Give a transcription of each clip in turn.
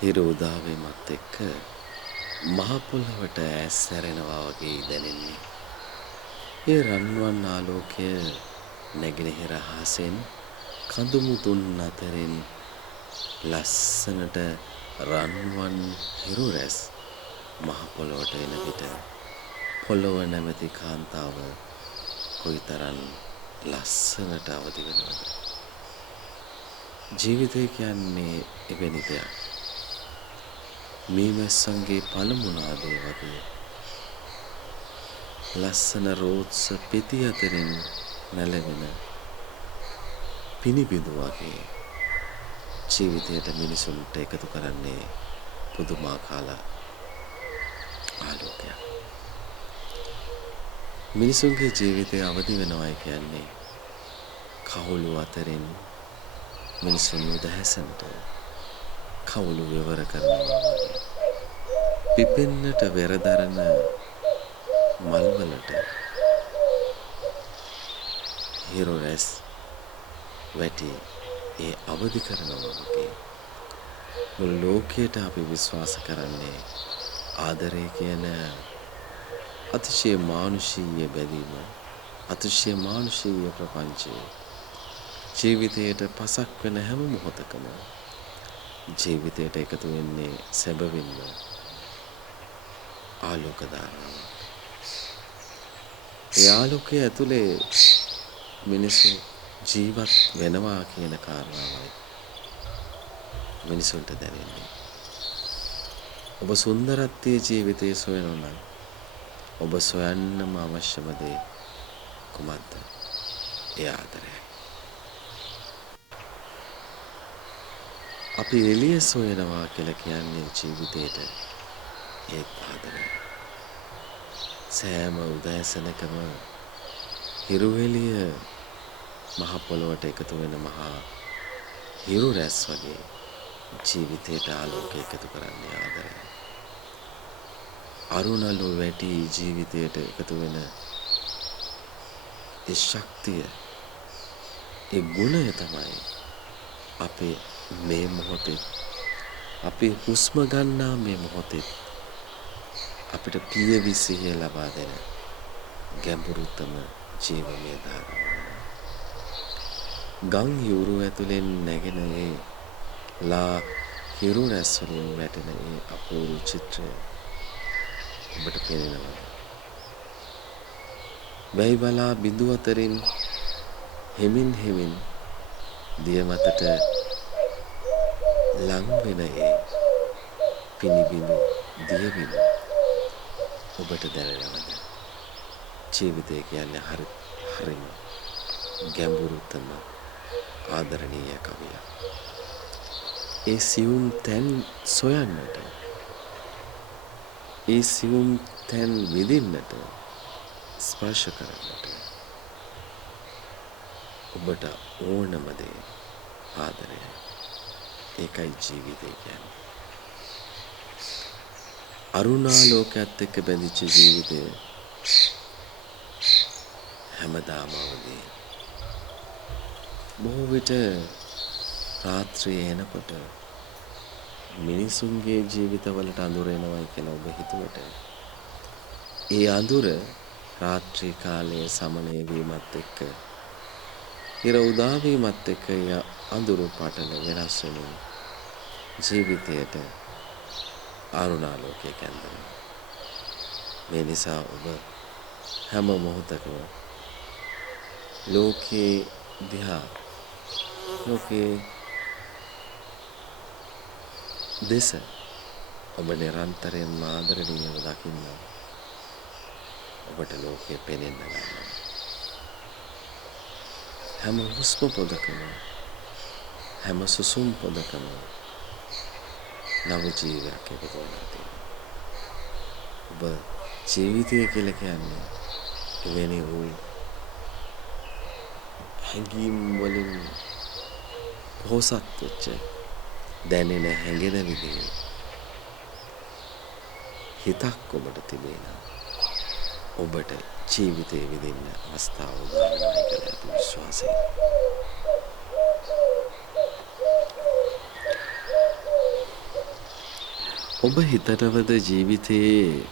හිර උදාවීමත් එක්ක මහ පොළවට ඈස් සැරෙනවා වගේ දැනෙන්නේ. ඒ රන්වන් ආලෝකය නැගෙනහිර අහසෙන් කඳු මුදුන් අතරින් ලස්සනට රන්වන් හිරු රැස් මහ පොළොවට එන විට පොළොව නැමැති කාන්තාව කොයිතරම් ලස්සනට අවදි වෙනවද? ජීවිතය කියන්නේ එවැනි දෙයක්. මීමැස්සන්ගේ පළමු නාදය වගේ ලස්සන රෝත්ස පෙති අතරින් නැලවෙන පිනිබිඳු වගේ ජීවිතයට මිනිසුන්ට එකතු කරන්නේ පුදුමාකාර ආලෝකයක්. මිනිසුන්ගේ ජීවිතය අවදි වෙනවයි කියන්නේ කවුළු අතරින් මිනිසුන් උදැසනට කවුළු විවර කරනවා වගේ. පිපෙන්නට වෙරදරන මල්වලට හිරු රැස් වැටි ඒ අවදි කරනවා වගේ. මුළු ලෝකයට අපි විශ්වාස කරන්නේ ආදරය කියන අතිශය මානුෂීය බැඳීම, අතිශය මානුෂීය ප්‍රපංචය ජීවිතයට පසක් වෙන හැම මොහොතකම ජීවිතයට එකතු වෙන්නේ සැබවින්ම ආලෝක ධාරාව. ඒ ආලෝකය ඇතුලේ මිනිස්සු ජීවත් වෙනවා කියන කාරණාවයි මිනිසුන්ට දැනෙන්නේ. ඔබ සුන්දරත්වයේ ජීවිතයේ සොයනවා නම් ඔබ සොයන්නම අවශ්‍යම දේ කුමක්ද? ඒ ආදරයයි. අපි එළිය සොයනවා කියලා කියන්නේ ජීවිතේට ඒත් ආදරයයි. සෑම උදෑසනකම හිරු එළිය මහ පොළොවට එකතු වෙන මහා හිරු රැස් වගේ ජීවිතයට ආලෝකය එකතු කරන්නේ ආදරයයි. අරුණලු වැටි ජීවිතයට එකතු වෙන ඒ ශක්තිය, ඒ ගුණය තමයි අපේ මේ මොහොතේ අපේ හුස්ම ගන්නා මේ මොහොතේ අපිට පියවි සිහිය ලබා දෙන ගැඹුරුතම ජීවමය ධාරාව. ගම් යුරු ඇතුලෙන් නැගෙන ඒ ලා හිරු රැස් වලින් වැටෙන ඒ අපූර්ව චිත්‍රය ඔබට පේනවද? වැයි බලා බිඳු අතරින් හෙමින් හෙමින් දිය මතට ලං වෙන ඒ පිනිබිඳු දිය බිඳු ඔබට දැනෙනවද? ජීවිතය කියන්නේ හරිම ගැඹුරුතම ආදරණීය කවියක්. ඒ සියුම් තැන් සොයන්නට, ඒ සියුම් තැන් විඳින්නට, ස්පර්ශ කරන්නට ඔබට ඕනම දේ ආදරයයි. ඒකයි ජීවිතය කියන්නේ. අරුණාලෝකයත් එක්ක බැඳිච්ච ජීවිතය හැමදාම අවදී. බොහෝ විට රාත්‍රියේ එනකොට මිනිසුන්ගේ ජීවිතවලට අඳුර එනවයි කියලා ඔබ හිතුවට ඒ අඳුර රාත්‍රී කාලයේ සමනය වීමත් එක්ක ඉර උදා වීමත් එක්ක අඳුරු පටල වෙනස් වෙමින් ජීවිතයට අරුණාලෝකය කැඳෙනවා. මේ නිසා ඔබ හැම මොහොතකම ලෝකේ දිහා ලෝකේ දෙස ඔබ නිරන්තරයෙන්ම ආදරණීයව දකින්න ඔබට ලෝකය පෙනෙන්න ගන්නවා. හැම හුස්ම පොදකම හැම සුසුම් පොදකම නව ජීවයක් එකතු වෙලා තියෙනවා. ඔබ ජීවිතය කියලා කියන්නේ එවැනි වූ හැඟීම් වලින් පොහොසත් වෙච්ච දැනෙන හැඟෙන විදිහේ හිතක් ඔබට තිබෙනවා. ඔබට ජීවිතේ විඳින්න අවස්ථාව උදා වෙනවා කියලා අපි විශ්වාසයි. ඔබ හිතනවද ජීවිතයේ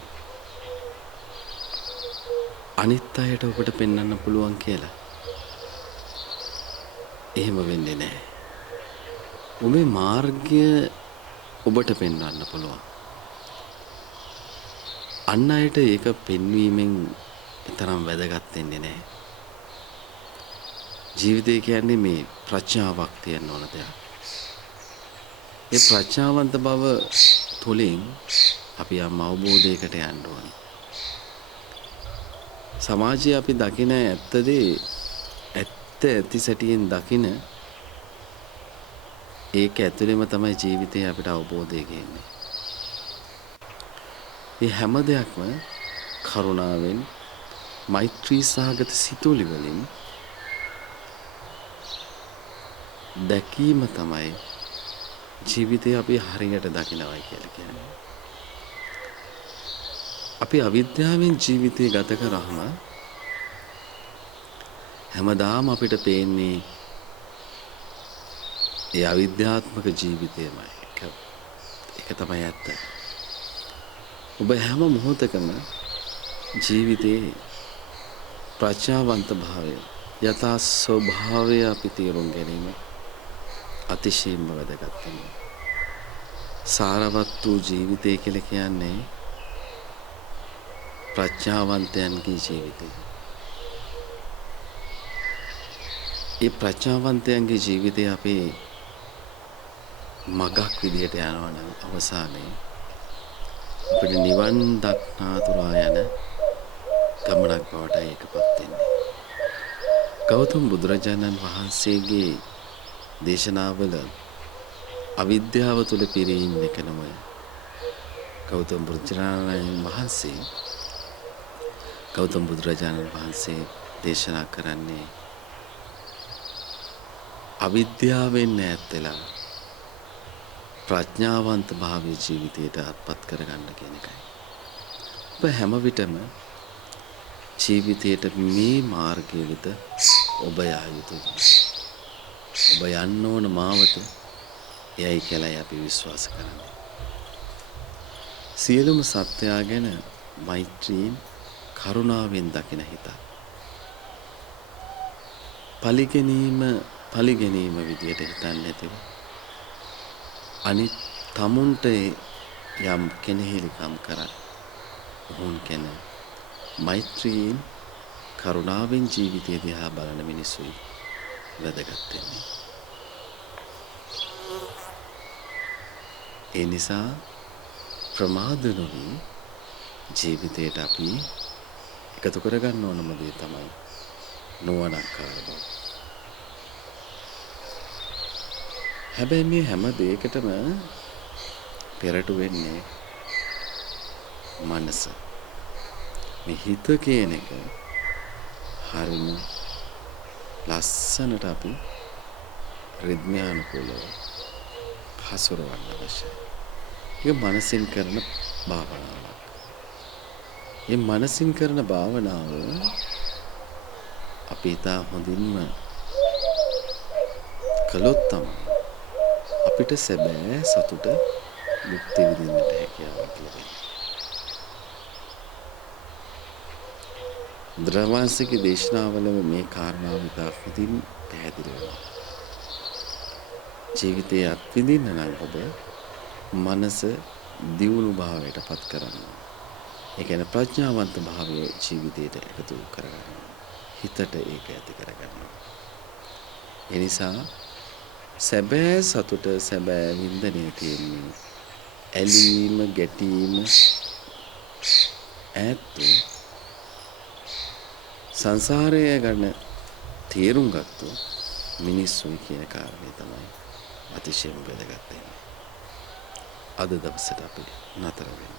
අනිත් අයට ඔබට පෙන්වන්න පුළුවන් කියලා? එහෙම වෙන්නේ නැහැ. ඔබේ මාර්ගය ඔබට පෙන්වන්න පුළුවන්. අන් අයට ඒක පෙන්වීමෙන් තරම් වැදගත් වෙන්නේ නැහැ. ජීවිතය කියන්නේ මේ ප්‍රඥාවක් තියෙන්න ඕන දෙයක්. ඒ ප්‍රඥාවන්ත බව තුළින් අපි යම් අවබෝධයකට යන්න ඕන. සමාජයේ අපි දකින ඇත්තදී ඇත්ත ඇති සැටියෙන් දකින ඒක ඇතුළෙම තමයි ජීවිතේ අපිට අවබෝධය ගන්නේ. මේ හැම දෙයක්ම කරුණාවෙන් මෛත්‍රී සහගත සිතුවිලි වලින් දැකීම තමයි ජීවිතේ අපි හරියට දකිනවා කියලා කියන්නේ. අපි අවිද්‍යාවෙන් ජීවිතය ගත කරාම හැමදාම අපිට පේන්නේ ඒ අවිද්‍යාත්මක ජීවිතයමයි. ඒක තමයි ඇත්ත. ඔබ හැම මොහොතකම ජීවිතේ ප්‍රඥාවන්ත භාවය යථා ස්වභාවය අපි තේරුම් ගැනීම අතිශයින්ම වැදගත් වෙනවා. සාරවත් වූ ජීවිතය කියලා කියන්නේ ප්‍රඥාවන්තයන්ගේ ජීවිතය. ඒ ප්‍රඥාවන්තයන්ගේ ජීවිතය අපේ මගක් විදියට යනවා නම් අවසානයේ අපිට නිවන් දක්නාතුරා යන ගමනක් බවට ඒකපත් වෙන්නේ. ගෞතම බුදුරජාණන් වහන්සේගේ දේශනාවල අවිද්‍යාව තුළ පිරී ඉන්න එක නෙමෙයි. ගෞතම බුදුරජාණන් වහන්සේ දේශනා කරන්නේ අවිද්‍යාවෙන් ඈත් වෙලා ප්‍රඥාවන්ත භාවයේ ජීවිතයට අත්පත් කරගන්න කියන එකයි. ඔබ හැම විටම ජීවිතයට මේ මාර්ගය වෙත ඔබ යා යුතුයි. ඔබ යන්න ඕන මාවත එයයි කියලායි අපි විශ්වාස කරන්නේ. සියලුම සත්‍යය ගැන මෛත්‍රියෙන් කරුණාවෙන් දකින හිත. පලිගැනීම විදියට හිතන්නේ නැතිව අනිත් තමුන්ට යම් කෙනෙහිලිකම් කරා ඔවුන් ගැන මෛත්‍රියෙන් කරුණාවෙන් ජීවිතය දිහා බලන මිනිසුයි වැදගත් වෙන්නේ. ඒ නිසා ප්‍රමාද නොවි ජීවිතයට අපි එකතු කරගන්න ඕනම දේ තමයි නුවණක්කාර බව. හැබැයි මේ හැම දෙයකටම පෙරටු වෙන්නේ මනස. මේ හිත කියන එක හරිම ලස්සනට අපි රිද්මයානුකූලව හසුරවන්න අවශ්‍යයි. ඒක මනසින් කරන භාවනාවක්. මේ මනසින් කරන භාවනාව අපි තා හොඳින්ම කළොත් තමයි අපිට සැබෑ සතුට මුක්ති විඳින්නට හැකියාවක් ලැබෙන්නේ. ද්‍රවංශිකේ දේශනාවලම මේ කාරණාව ඉතා හොඳින් පැහැදිලි වෙනවා. ජීවිතයේ අත්විඳින්න නම් ඔබ මනස දියුණු භාවයට පත් කරන්න. ඒ කියන්නේ ප්‍රඥාවන්ත භාවය ජීවිතයට එකතු කරගන්න. හිතට ඒක ඇති කරගන්න. ඒ නිසා සැබෑ සතුට සැබෑ වින්දනය තියෙන්නේ ඇලීම ගැටීම ඈත් සංසාරය ගැන තේරුම් ගත්තු මිනිස්සුයි කියන කාරණේ තමයි අතිශයින් වැදගත් වෙන්නේ. අද දවසට අපි නතර වෙන්න.